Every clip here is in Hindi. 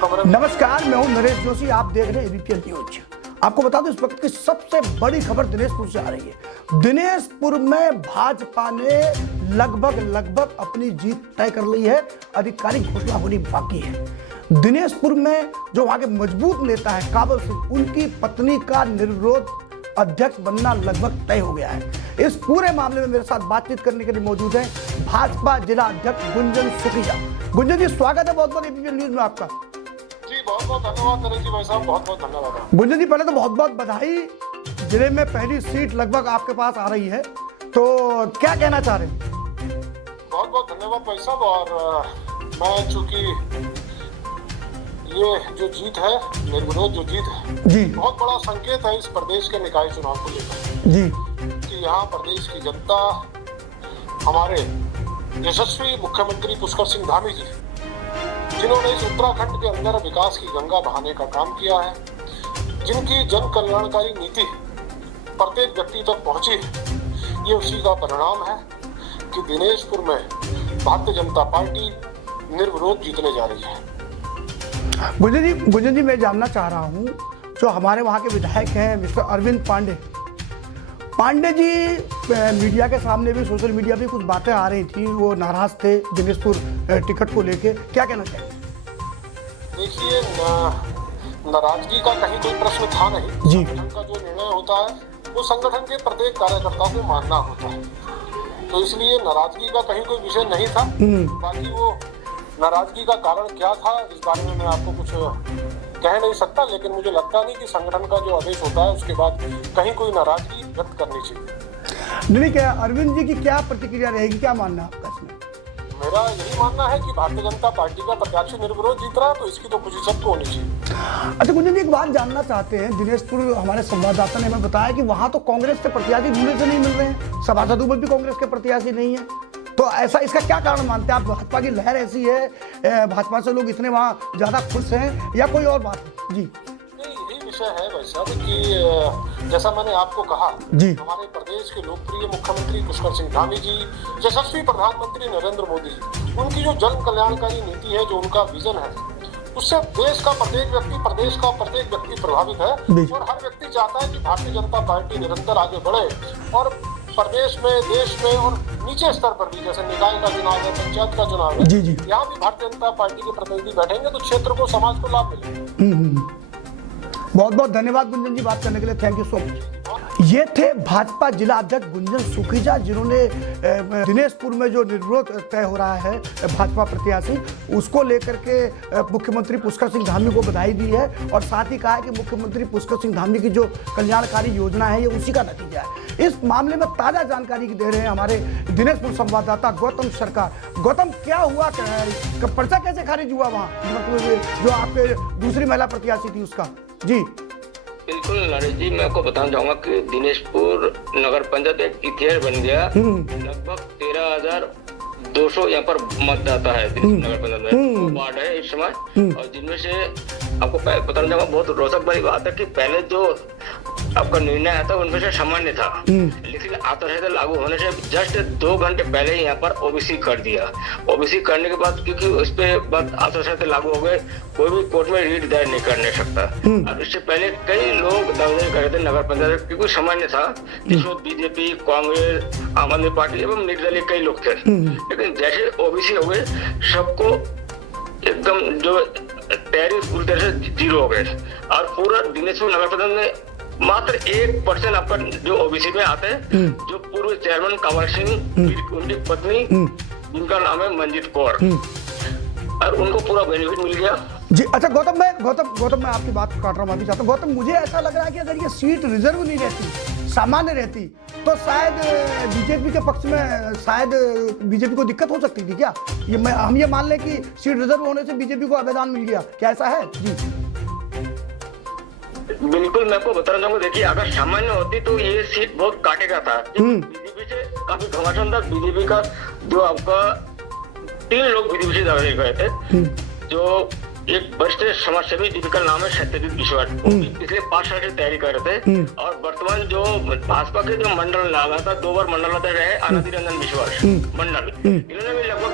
नमस्कार, मैं हूं नरेश जोशी। आप देख रहे हैं एबीपी न्यूज। आपको बता दूं इस वक्त की सबसे बड़ी खबर दिनेशपुर से आ रही है। दिनेशपुर में भाजपा ने लगभग अपनी जीत तय कर ली है। आधिकारिक घोषणा होनी बाकी है। दिनेशपुर में जो वहां के मजबूत नेता है काबल सिंह, उनकी पत्नी का निर्विरोध अध्यक्ष बनना लगभग तय हो गया है। इस पूरे मामले में मेरे साथ बातचीत करने के लिए मौजूद है भाजपा जिला अध्यक्ष गुंजन सुखीजा। गुंजन जी, स्वागत है बहुत बहुत एबीपी न्यूज में आपका। जी बहुत बहुत धन्यवाद नरेश जी भाई साहब, बहुत बहुत धन्यवाद। गुंजन जी, पहले तो बहुत बहुत बधाई। जिले में पहली सीट लगभग आपके पास आ रही है, तो क्या कहना चाह रहे हैं? बहुत बहुत धन्यवाद भाई साहब। और मैं चूंकि ये जो जीत है, निर्विरोध जो जीत है जी, बहुत बड़ा संकेत है इस प्रदेश के निकाय चुनाव को लेकर जी, कि यहाँ प्रदेश की जनता हमारे यशस्वी मुख्यमंत्री पुष्कर सिंह धामी जी, जिन्होंने इस उत्तराखंड के अंदर विकास की गंगा बहाने का काम किया है, जिनकी जन कल्याणकारी नीति प्रत्येक व्यक्ति तक पहुंची है, ये उसी का परिणाम है कि दिनेशपुर में भारतीय जनता पार्टी निर्विरोध जीतने जा रही है। गुंजन जी, मैं जानना चाह रहा हूँ, जो हमारे वहाँ के विधायक हैं मिस्टर अरविंद पांडे जी, मीडिया के सामने भी, सोशल मीडिया पे कुछ बातें आ रही थी, वो नाराज थे दिनेशपुर टिकट को लेके, क्या कहना चाहिए? देखिए, नाराजगी का कहीं कोई प्रश्न था नहीं। जी। संगठन का जो निर्णय होता है वो संगठन के प्रत्येक कार्यकर्ता को मानना होता है, तो इसलिए नाराजगी का कहीं कोई विषय नहीं था। बाकी वो नाराजगी का कारण क्या था, इस बारे में मैं आपको कुछ कह नहीं सकता, लेकिन मुझे लगता नहीं कि संगठन का जो आदेश होता है उसके बाद कहीं कोई नाराजगी व्यक्त करनी चाहिए। नहीं, क्या अरविंद जी की क्या प्रतिक्रिया रहेगी, क्या मानना है आपका इसमें? मेरा यही मानना है कि भारतीय जनता पार्टी का प्रत्याशी निर्विरोध जीत रहा है, तो इसकी तो खुशी सबको होनी चाहिए। अच्छा गुंजन जी, एक बात जानना चाहते हैं। दिनेशपुर हमारे संवाददाता ने हमें बताया कि वहाँ तो कांग्रेस के प्रत्याशी ढूंढने से नहीं मिल रहे हैं, सभासदों में भी कांग्रेस के प्रत्याशी नहीं है, तो ऐसा इसका क्या कारण मानते हैं आप? भाजपा की लहर ऐसी है, भाजपा से लोग इतने वहाँ ज्यादा खुश हैं, या कोई और बात है? जी नहीं, यही विषय है भाई साहब कि जैसा मैंने आपको कहा, जी, हमारे प्रदेश के लोकप्रिय मुख्यमंत्री पुष्कर सिंह धामी जी, यशस्वी प्रधानमंत्री नरेंद्र मोदी जी, उनकी जो जन कल्याणकारी नीति है, जो उनका विजन है, उससे देश का प्रत्येक व्यक्ति, प्रदेश का प्रत्येक व्यक्ति प्रभावित है। और हर व्यक्ति चाहता है कि भारतीय जनता पार्टी निरंतर आगे बढ़े और प्रदेश में, देश में और नीचे स्तर पर भी, जैसे निकाय का चुनाव है, पंचायत का चुनाव है, जी, जी, यहाँ भी भारतीय जनता पार्टी के प्रतिनिधि बैठेंगे तो क्षेत्र को, समाज को लाभ मिलेगा। बहुत बहुत धन्यवाद गुंजन जी, बात करने के लिए। Thank you so much. ये थे भाजपा जिला अध्यक्ष गुंजन सुखीजा, जिन्होंने दिनेशपुर में जो निर्विरोध तय हो रहा है भाजपा प्रत्याशी, उसको लेकर के मुख्यमंत्री पुष्कर सिंह धामी को बधाई दी है, और साथ ही कहा है कि मुख्यमंत्री पुष्कर सिंह धामी की जो कल्याणकारी योजना है, ये उसी का नतीजा है। इस मामले में ताजा जानकारी दे रहे हैं हमारे दिनेशपुर संवाददाता गौतम सरकार। गौतम, क्या हुआ, पर्चा कैसे खारिज हुआ वहाँ, जो आपके दूसरी महिला प्रत्याशी थी उसका? जी बिल्कुल नरेश जी, मैं आपको बताना चाहूंगा कि दिनेशपुर नगर पंचायत एक इतिहास बन गया। लगभग 13,200 यहाँ पर मतदाता है दिनेशपुर नगर पंचायत में, वार्ड है इस समय, और जिनमें से आपको बताना चाहूंगा, बहुत रोचक बड़ी बात है कि पहले जो आपका निर्णय आया था उनमें से सामान्य था, लेकिन आचार संहिता लागू होने से जस्ट 2 घंटे पहले ही यहाँ पर ओबीसी कर दिया। ओबीसी करने के बाद, क्योंकि उस पे बाद आचार संहिता लागू हो गए, कोई भी कोर्ट में रीट दायर नहीं करने सकता। और इससे पहले कई लोग दावेदारी कर रहे थे नगर पंचायत, क्योंकि सामान्य था, जिसमें बीजेपी, कांग्रेस, आम आदमी पार्टी एवं निर्दलीय कई लोग थे। लेकिन जैसे ओबीसी हो गए, सबको एकदम जो तैयारी पूरी तरह से जीरो हो गए, और पूरा दिनेशपुर नगर पंचायत में मात्र 1% आपका जो ओबीसी में आते हैं, जो पूर्व चेयरमैन कंवर सिंह, उनकी पत्नी जिनका नाम है मंजीत कौर, और उनको पूरा बेनिफिट मिल गया। जी अच्छा गौतम, मैं आपकी बात काट रहा हूँ, माफी चाहता हूँ। गौतम, मुझे ऐसा लग रहा है कि अगर ये सीट रिजर्व नहीं रहती, सामान्य रहती, तो शायद बीजेपी के पक्ष में, शायद बीजेपी को दिक्कत हो सकती थी क्या? हम ये मान लें कि सीट रिजर्व होने से बीजेपी को आवेदन मिल गया, क्या ऐसा है? जी बिल्कुल, मैं आपको बताना चाहूंगा, देखिए अगर सामान्य होती तो ये सीट बहुत काटेगा था। बीजेपी से काफी घमासान था। बीजेपी का जो आपका 3 लोग बीजेपी से दावेदारी कर रहे थे, जो एक वरिष्ठ समाजसेवी जिनका नाम है सत्यजीत बिश्वास, पिछले 5 साल से तैयारी कर रहे थे, और वर्तमान जो भाजपा के जो मंडल लगातार 2 बार मंडल अध्यक्ष रहे अनादि रंजन विश्वास मंडल, इन्होंने भी लगभग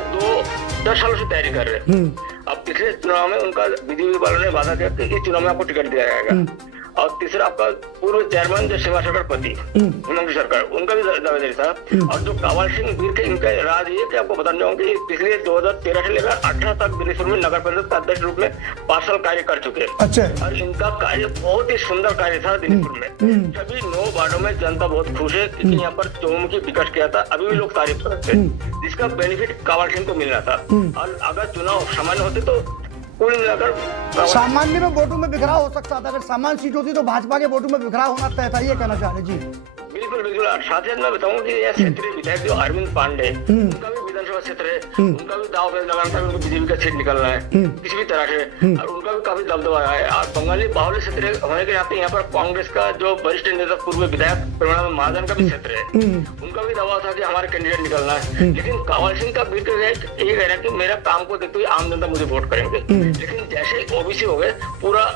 10 सालों से तैयारी कर रहे हैं। अब पिछले चुनाव में उनका बीजेपी वालों ने वादा किया कि इस चुनाव में आपको टिकट दिया जाएगा। और तीसरा आपका पूर्व चेयरमैन जो शिवा सरकारपति हिमंत सरकार, उनका भी दावेदारी था। और जो कावल सिंह वीर के, इनका राज ये कि आपको बताना चाहूंगा कि पिछले 2013 से लेकर 18 तक दिनेशपुर में नगर परिषद का अध्यक्ष रूप में 5 साल कार्य कर चुके हैं। अच्छा। और इनका कार्य बहुत ही सुंदर कार्य था दिनेशपुर में। सभी 9 वार्डों में जनता बहुत खुश है क्योंकि यहाँ पर चौमुखी विकास किया था, अभी भी लोग तारीफ करते हैं, जिसका बेनिफिट कावल सिंह को मिलना था। और अगर चुनाव सामान्य होते तो कुल मिलाकर सामान्य में वोटों में बिखराव हो सकता था, अगर सामान्य सीट होती तो भाजपा के वोटों में बिखराव होना तय था, ये कहना चाह रहे जी। बिल्कुल बिल्कुल। साथ ही मैं बताऊं कि यह क्षेत्रीय विधायक जो अरविंद पांडे, उनका भी विधानसभा क्षेत्र है, उनका भी दाव लगाना था, उनको बीजेपी का सीट निकलना है किसी भी तरह से, और उनका भी काफी दबदबा है। और बंगाली बाहुल्य क्षेत्र होने के नाते यहाँ पर कांग्रेस का जो वरिष्ठ नेता पूर्व विधायक प्रणब महाजन का भी क्षेत्र है, उनका भी दावा था कि हमारे कैंडिडेट निकलना है। लेकिन कावल सिंह का वीर ये कहना कि मेरा काम को देखते हुए आम जनता मुझे वोट करेंगे। लेकिन जैसे ओबीसी हो गए, पूरा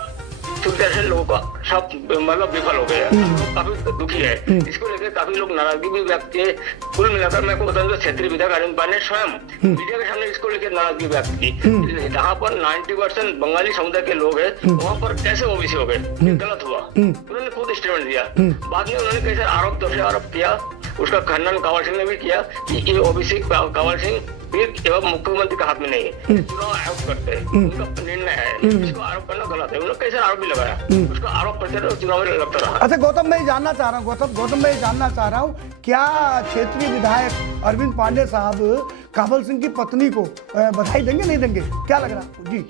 से लोगों का सब मतलब विफल हो गया, लोग काफी दुखी है। इसको लेकर काफी लोग नाराजगी भी व्यक्त किए। कुल मिलाकर मैं को बताऊं क्षेत्रीय विधायक अरविंद पांडे ने स्वयं मीडिया के सामने इसको लेकर नाराजगी व्यक्त की। जहाँ पर 90% बंगाली समुदाय के लोग हैं, वहाँ पर कैसे ओबीसी हो गए, गलत हुआ। उन्होंने खुद स्टेटमेंट दिया। बाद में उन्होंने कैसे आरोप किया, उसका खंडन कावल सिंह ने भी किया कि ये ओबीसी कावल सिंह एवं मुख्यमंत्री के हाथ में नहीं है, चुनाव आयोग करते हैं, उनका निर्णय है, इसको आरोप करना गलत है। उन्होंने कैसे आरोप भी लगाया, उसका आरोप करते रहे, चुनाव में लगता रहा। अच्छा गौतम, मैं जानना चाह रहा हूँ गौतम मैं जानना चाह रहा हूँ, क्या क्षेत्रीय विधायक अरविंद पांडे साहब कावल सिंह की पत्नी को बधाई देंगे, नहीं देंगे, क्या लग रहा है जी?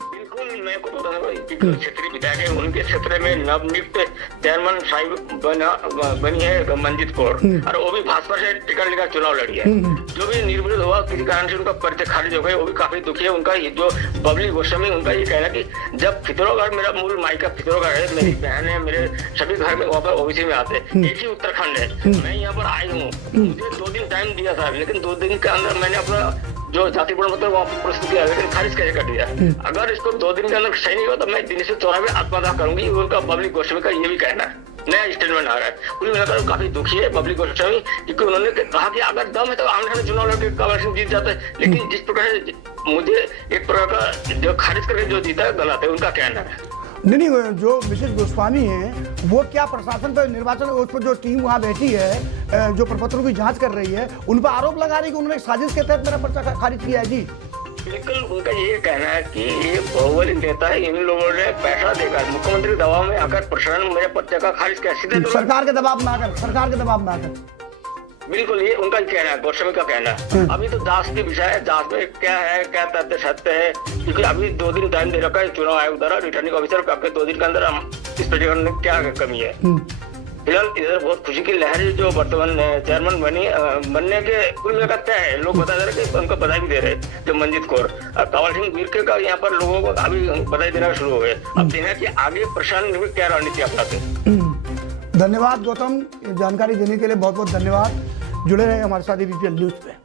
मैं को बता क्षेत्रीय विधायक है, उनके क्षेत्र में नवनियुक्त चेयरमैन साहिब बनी है मंजित कौर, और वो भी भाजपा से टिकट लेकर चुनाव लड़ी है। जो भी निर्विरोध हुआ, किसी कारण से उनका परिचय खारिज हो गए, वो भी काफी दुखी है। उनका जो बबली गोस्वामी, उनका ये कहना कि जब फितौरगढ़, मेरा मूल मायका फितौरगढ़ है, मेरी बहन है, मेरे सभी घर में वहाँ पर ओबीसी में आते, एक ही उत्तराखंड है, मैं यहाँ पर आई हूँ, मुझे 2 दिन टाइम दिया था, लेकिन 2 दिन के अंदर मैंने अपना जो जाति प्रमाण पत्र वहाँ पर प्रस्तुत किया, लेकिन खारिज कैसे कर दिया। अगर इसको 2 दिन के अंदर सही नहीं हुआ तो मैं दिनेश चौराहे में आत्मदाह करूंगी, उनका बबली गोस्वामी का ये भी कहना है। नया स्टेटमेंट आ रहा है। कुल मिलाकर काफी दुखी है बबली गोस्वामी, क्योंकि उन्होंने कहा कि अगर दम है तो आमने सामने चुनाव लड़के कावल सिंह जीत जाता है, लेकिन जिस प्रकार से मुझे एक प्रकार का जो खारिज करके जो जीता है गलत है, उनका कहना है। नहीं, जो मिसेज गोस्वामी है वो क्या प्रशासन पर, निर्वाचन उस पर जो टीम वहाँ बैठी है, जो प्रपत्रों की जांच कर रही है, उन पर आरोप लगा रही है कि उन्होंने साजिश के तहत मेरा पर्चा खारिज किया है जी? बिल्कुल, उनका ये कहना है कि ये बाहुबली नेता है, इन लोगों ने पैसा देकर मुख्यमंत्री दबाव में आकर प्रशासन मेरे पर्चे का खारिज किया, सीधे सरकार के दबाव में आकर। बिल्कुल, ये उनका कहना है, गोस्वामी का कहना है। अभी तो जांच की विषय है, जांच में क्या है, क्या तथ्य सत्य है, क्योंकि अभी 2 दिन टाइम दे रखा है चुनाव आयोग द्वारा, रिटर्निंग ऑफिसर का 2 दिन के अंदर हम इस प्रकार में क्या कमी है। फिलहाल इधर बहुत खुशी की लहर है, जो वर्तमान चेयरमैन बनने के कुल मिलाकर तय है। लोग बता दे रहे कि उनको बधाई भी दे रहे, जो मंजित कौर और कावल सिंह वीर का यहाँ पर लोगों को अभी बधाई देना शुरू हो गए। अब देखना कि आगे प्रशासन क्या रणनीति अपनाते। धन्यवाद गौतम, जानकारी देने के लिए बहुत बहुत धन्यवाद। जुड़े रहे हमारे साथ ABPL न्यूज पे।